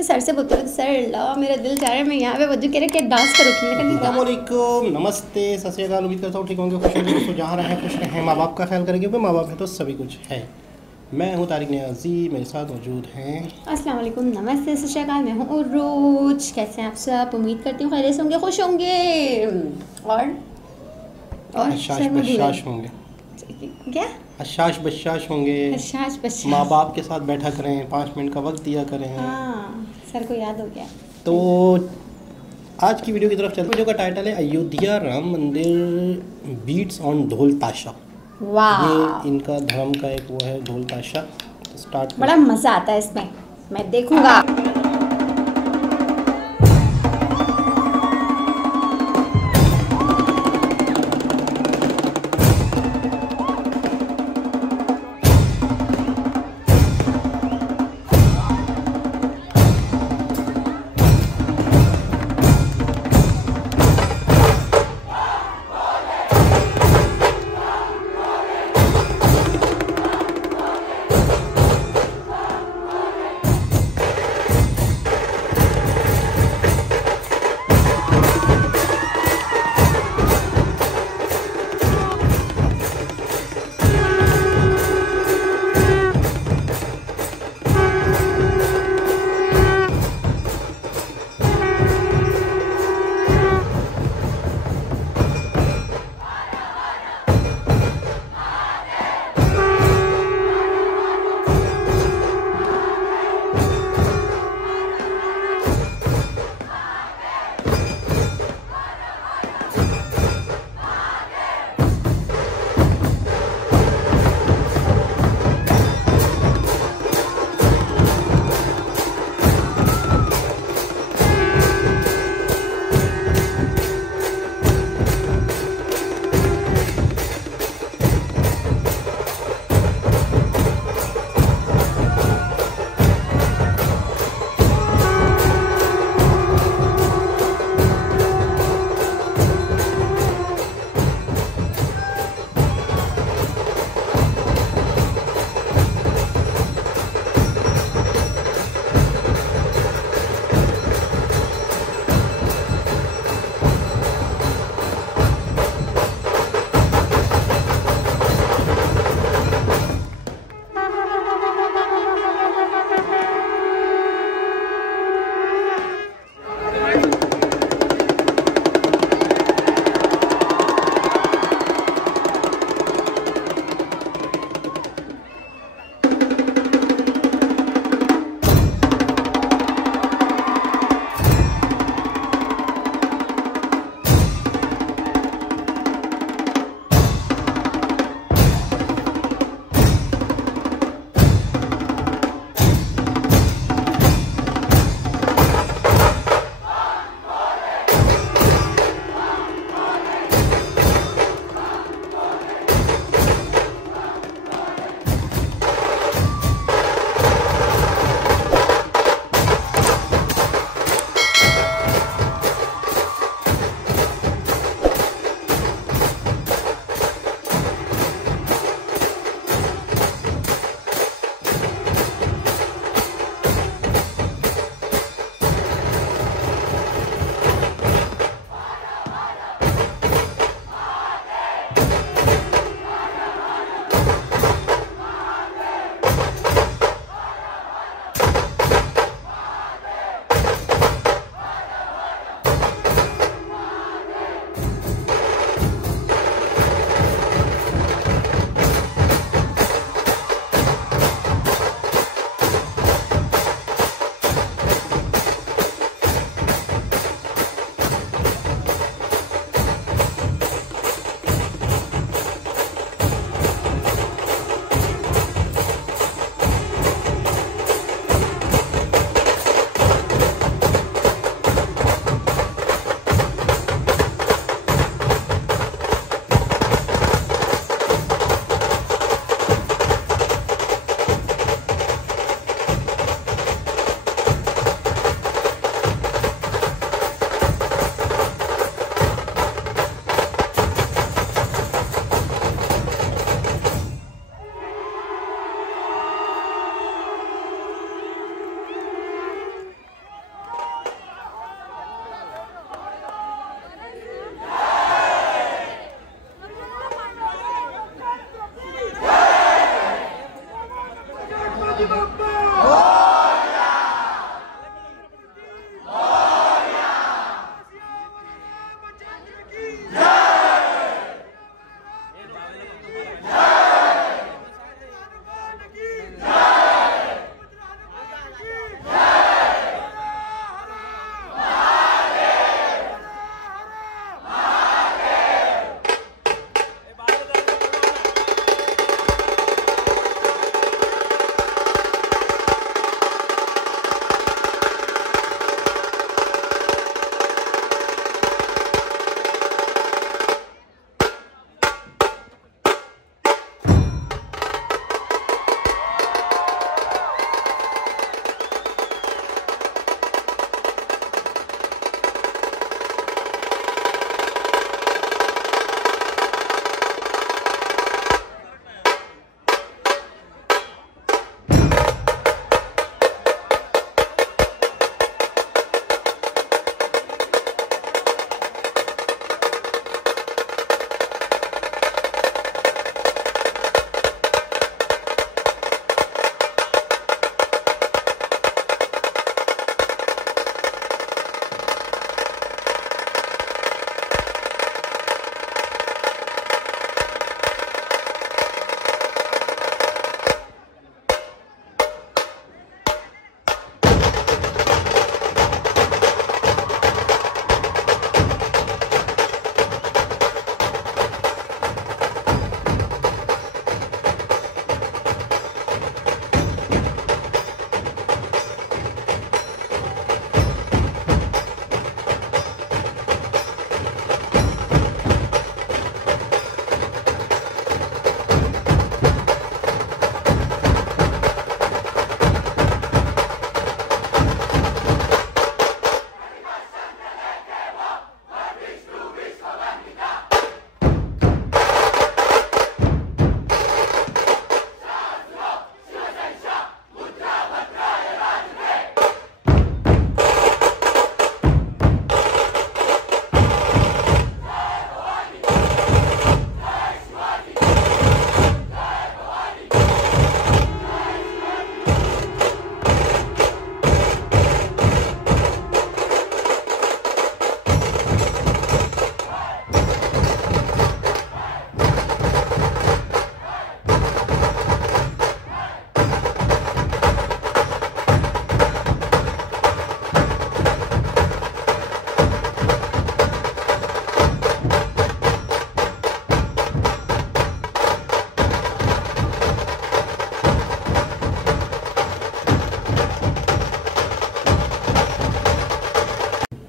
मेरे सर से बोलते सर अल्लाह मेरा दिल चाह रहा है मैं यहाँ पे वजू कह रहे क्या डांस करो। अस्सलामुअलैकुम, नमस्ते, सत श्री अकाल। उम्मीद करता हूँ ठीक होंगे, खुश होंगे। दोस्तों जहाँ रहें खुश रहें, माँ बाप का ख्याल करेंगे, क्योंकि माँ बाप है तो सभी कुछ है। मैं हूँ तारिक नियाज़ी, मेरे साथ मौजूद हैं। अस्सलाम वालेकुम, नमस्ते, सत श्री अकाल। मैं हूँ उरूज। कैसे हैं आप सब? उम्मीद करती हूँ खैरियत से होंगे, खुश होंगे और हशाश बशाश होंगे। क्या हशाश बशाश होंगे। हशाश बशाश। माँ बाप के साथ बैठा करें, 5 मिनट का वक्त दिया करें। हाँ, सर को याद हो गया। तो आज की वीडियो की तरफ चलते। वीडियो का टाइटल है अयोध्या राम मंदिर बीट्स ऑन ढोल ताशा। वाह, ये इनका धर्म का एक वो है, ढोल ताशा। स्टार्ट बड़ा मज़ा आता है इसमें, मैं देखूंगा।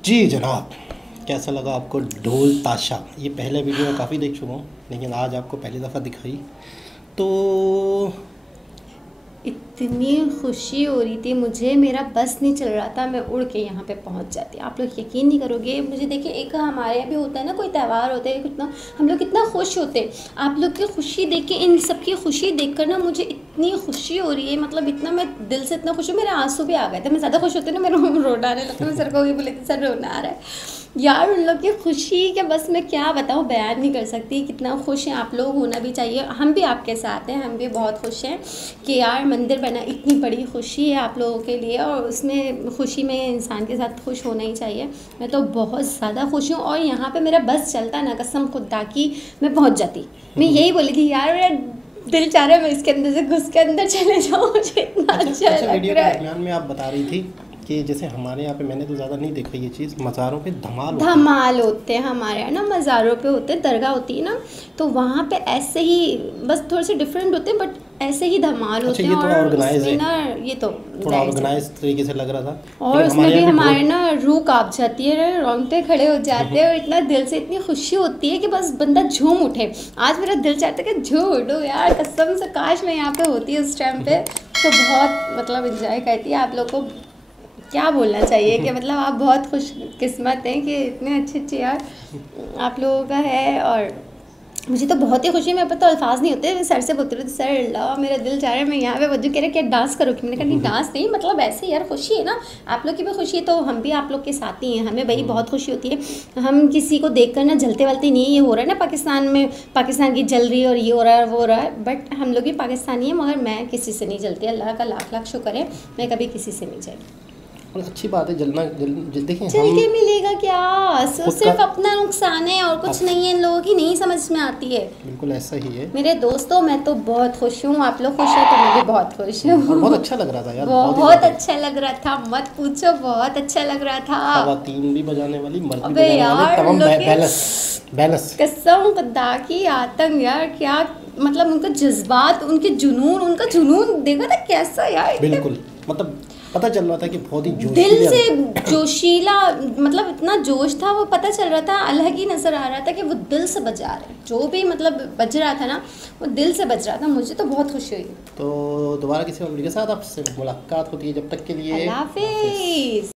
जी जनाब, कैसा लगा आपको ढोल ताशा? ये पहले वीडियो में काफ़ी देख चुका हूँ, लेकिन आज आपको पहली दफ़ा दिखाई तो इतनी खुशी हो रही थी मुझे, मेरा बस नहीं चल रहा था, मैं उड़ के यहाँ पे पहुँच जाती। आप लोग यकीन नहीं करोगे, मुझे देखिए, एक हमारे यहाँ भी होता है ना, कोई त्यौहार होता है, कितना हम लोग कितना खुश होते हैं। आप लोग की खुशी देख के, इन सब की खुशी देख कर ना मुझे इतनी खुशी हो रही है, मतलब इतना मैं दिल से इतना खुश हूँ, मेरे आंसू भी आ गए थे। मैं ज़्यादा खुश होती ना, मेरा रोना आने लगता। मैं सर को भी बोले थे, सर रोना आ रहा है यार। उन लोग की खुशी के बस मैं क्या बताऊँ, बयान नहीं कर सकती कितना खुश हैं। आप लोग होना भी चाहिए, हम भी आपके साथ हैं, हम भी बहुत खुश हैं कि यार मंदिर बना। इतनी बड़ी खुशी है आप लोगों के लिए, और उसमें खुशी में इंसान के साथ खुश होना ही चाहिए। मैं तो बहुत ज़्यादा खुश हूँ, और यहाँ पे मेरा बस चलता ना, कसम खुदा की मैं पहुँच जाती। मैं यही बोली थी यार, मेरा दिल चाह रहा है मैं इसके अंदर से घुस के अंदर चले जाऊँ, मुझे इतना अच्छा लग वीडियो रहा के है। दरमियान में आप बता रही थी कि जैसे हमारे यहाँ पे, मैंने तो ज़्यादा नहीं देखा ये चीज़, मज़ारों पे धमाल होते हैं हमारे यहाँ ना, मज़ारों पे होते हैं, दरगाह होती है ना, तो वहाँ पे ऐसे ही बस थोड़े से डिफरेंट होते हैं, बट ऐसे ही धमाल होते हैं। ये थोड़ा ऑर्गेनाइज है ना, ये तो थोड़ा ऑर्गेनाइज तरीके से लग रहा था। और उसमें भी हमारे ना रूह कांप जाती है, रोंगटे खड़े हो जाते हैं, और इतना दिल से इतनी खुशी होती है कि बस बंदा झूम उठे। आज मेरा दिल चाहता है कि झूम उठो यार, कसम से काश मैं यहाँ पे होती उस टाइम पे, तो बहुत मतलब इंजॉय करती है। आप लोग को क्या बोलना चाहिए कि मतलब आप बहुत खुश किस्मत हैं कि इतने अच्छे यार आप लोगों का है। और मुझे तो बहुत ही खुशी, मेरे पता अल्फाज नहीं होते। मैं सर से बोलती रहती, सर अल्लाह मेरा दिल चाह रहा है मैं यहाँ पे वजू कह रहे क्या डांस करोगी? मैंने कहा नहीं डांस नहीं, मतलब ऐसे यार खुशी है ना, आप लोग की भी खुशी है तो हम भी आप लोग के साथ ही हैं। हमें भाई बहुत खुशी होती है, हम किसी को देख कर ना जलते वलते नहीं। ये हो रहा है ना पाकिस्तान में, पाकिस्तान की जल रही है और ये हो रहा है वो हो रहा है, बट हम लोग भी पाकिस्तानी हैं, मगर मैं किसी से नहीं जलती। अल्लाह का लाख लाख शुक्र है, मैं कभी किसी से नहीं जली। और अच्छी बात है जलना। देखिए चल के मिलेगा क्या, सिर्फ अपना नुकसान है और कुछ नहीं है। इन लोगों की नहीं समझ में आती है। बिल्कुल ऐसा ही है मेरे दोस्तों, मैं तो बहुत खुश हूँ, आप लोग खुश हैं तो मैं भी बहुत खुश हूँ। बहुत अच्छा लग रहा था यार, बहुत अच्छा लग रहा था, मत पूछो, बहुत अच्छा लग रहा था। खवातीन भी बजाने वाली, मर्द भी अबे बजाने यार, वाले, तमाम बैलेंस। कसम खुदा की आतंक यार, क्या मतलब उनका जज्बात, उनके जुनून, उनका जुनून देखा था कैसा यार। बिल्कुल, मतलब पता चल रहा था कि बहुत ही दिल से जोशीला, मतलब इतना जोश था, वो पता चल रहा था, अलग ही नजर आ रहा था कि वो दिल से बजा रहे, जो भी मतलब बज रहा था ना वो दिल से बज रहा था। मुझे तो बहुत खुशी हुई। तो दोबारा किसी और वीडियो के साथ आपसे मुलाकात होती है, जब तक के लिए अल्लाह हाफिज़।